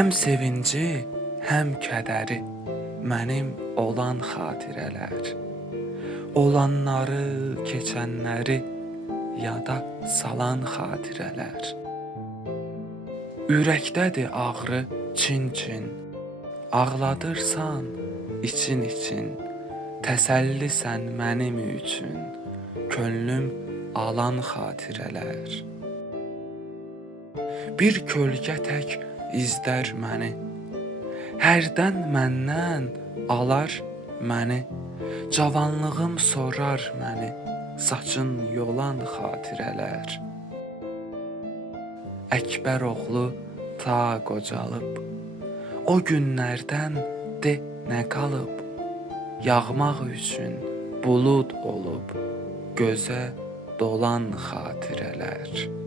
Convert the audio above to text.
Həm sevinci, həm kədəri mənim olan xatirələr. Olanları, keçənləri yada salan xatirələr. Ürəkdədir ağrı çin-çin, ağladırsan için-için. Təsəllisən mənim üçün, könlüm alan xatirələr. Bir kölgə tək izlər məni, hərdən məndən alar məni. Cavanlığım sorar məni, saçın yolan xatirələr. Əkbər oğlu ta qocalıb, o günlərdən de nə qalıb? Yağmaq üçün bulud olub, gözə dolan xatirələr.